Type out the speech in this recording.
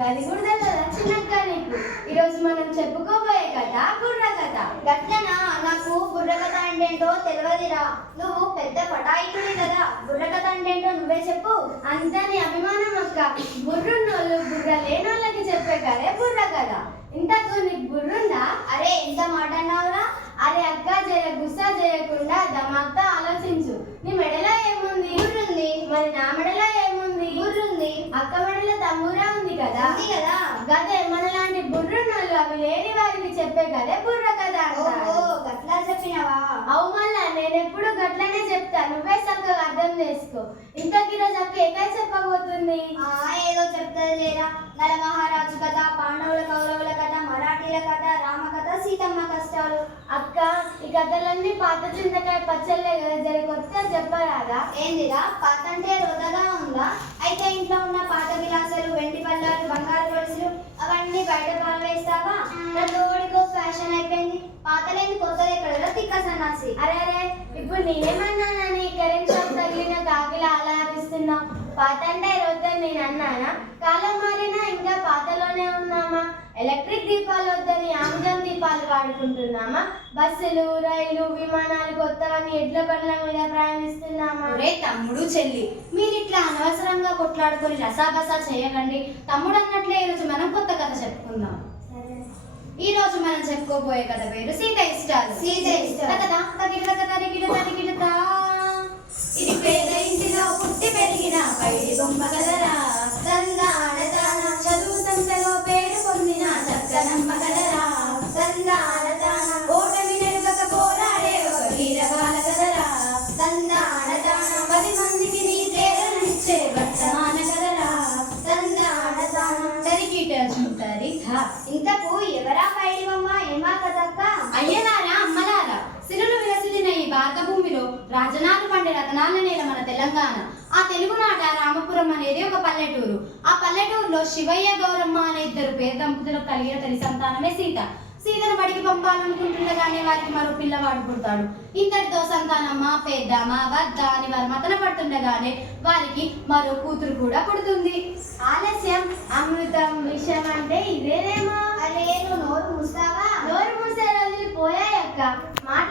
గది కూడా తెలియదా చిన్నక్క నీకు? ఈరోజు మనం చెప్పుకోబోయే కథ బుర్ర కథ. గట్లనా? నాకు బుర్ర కథ అంటే ఏంటో తెలియదురా. నువ్వు పెద్ద పటాయికుడి కదా, బుర్ర కథ అంటే ఏంటో నువ్వే చెప్పు. అంతా నీ అభిమానం అక్క. బుర్రున్నోళ్ళు బుర్ర లేనోళ్ళకి చెప్పే కదే బుర్ర కథ. ఇంతకు నీకు బుర్రుందా? అరే ఎంత మాట అన్నావురా? అరే అక్క, జర గుస్సా చేయకుండా దమాక్తా ఆలోచించు. నీ మెడలో ఏముంది? బుర్రుంది. మరి నా మెడలో ఏముంది? బుర్రుంది. అక్క మెడలో తమ్మురా ఉంది కదా. ఉంది కదా. గదే మనలాంటి బుర్రున్నోళ్ళు అవి లేని వారికి చెప్పే కదే బుర్ర కథ ఓహో, అంటారు. గట్లా చెప్పినవా? అవు మళ్ళా నేను ఎప్పుడు గట్లనే చెప్తా, నువ్వే చక్కగా అర్థం చేసుకో. ఇంతకీ రోజు అక్క ఎక్కడ చెప్పబోతుంది? ఏదో చెప్తుంది లేదా. నరమహారాజు కథ, పాండవుల కౌరవుల కథ, మరాఠీల కథ, రామ కథ, సీతమ్మ కష్టాలు. అక్క, ఈ కథలన్నీ పాత చింతకాయ పచ్చళ్ళే కదా, జరి కొత్త చెప్పరాదా? ఏందిరా పాత అంటే వృధగా ఉందా? అయితే ఇంట్లో ఉన్న పాత గిలాసులు, వెండి పళ్ళాలు, బంగారు గొలుసులు అవన్నీ బయట పారవేస్తావా? రోడ్డుకో ఫ్యాషన్ అయిపోయింది. పాతలేని కొత్తది ఎక్కడ తిక్క సన్నాసి. అరే అరే, ఇప్పుడు నేనేమన్నానని కరెంట్ షాక్ తగిలిన కాకిలా అలరిస్తున్నావు? పాత అంటే వద్దని నేను అన్నానా? కాలం మారినా ఇంకా పాతలోనే ఉన్నామా? ఎలక్ట్రిక్ దీపాలు వద్దని ఆమ్జన్ దీపాలు వాడుకుంటున్నామా? బస్సులు, రైలు, విమానాలు కొత్తవని ఎడ్ల బండ్ల మీద ప్రయాణిస్తున్నామా? ఒరే తమ్ముడు చెల్లి, మీరు ఇట్లా అనవసరంగా కొట్లాడుకొని రసాబసా చేయకండి. తమ్ముడు అన్నట్లే ఈరోజు మనం కొత్త కథ చెప్పుకుందాం. ఈ రోజు మనం చెప్పుకోబోయే కథ పేరు సీత ఇష్టాలు. సీత ఇష్టాలు. కథ ఇది పేద ఇంటిలో పుట్టి పెరిగిన పైడి బొమ్మ కదరా. సందానదాన చదువు సంతలో పేరు పొందిన చక్కనమ్మ కదరా. సందానదాన ఓటమి నెరుగక పోరాడే ఒక వీరబాల కదరా. సందానదాన 10 మందికి నీ ప్రేరణనిచ్చే వర్తమాన కదరా. సందానదాన. తరికిట చుంటరి ధా. ఇంతకు ఎవరా పైడివమ్మ? ఏమా కదక్క? అయ్యలారా అమ్మలారా, సిరులు విరసిల్లిన ఈ భారత భూమిలో రాజనాలు పండే రతనాల నేల మన తెలంగాణ. ఆ తెలుగునాట రామపురం అనేది ఒక పల్లెటూరు. ఆ పల్లెటూరులో శివయ్య, గౌరమ్మ అనే 2 పేద దంపతులకు కలిగిన తల్లి సంతానమే సీత. సీతను బడికి పంపాలనుకుంటుండగానే వారికి మరో పిల్లవాడు పుడతాడు. ఇంతటితో సంతానమ్మ, పెద్దమ్మ, వద్ద అని వారు మతన పడుతుండగానే వారికి మరో కూతురు కూడా పుడుతుంది. ఆలస్యం అమృతం, విషయం అంటే ఇదేనేమో. అరే నువ్వు నోరు మూస్తావా? నోరు మూసే రోజులు పోయాయక్క. మాట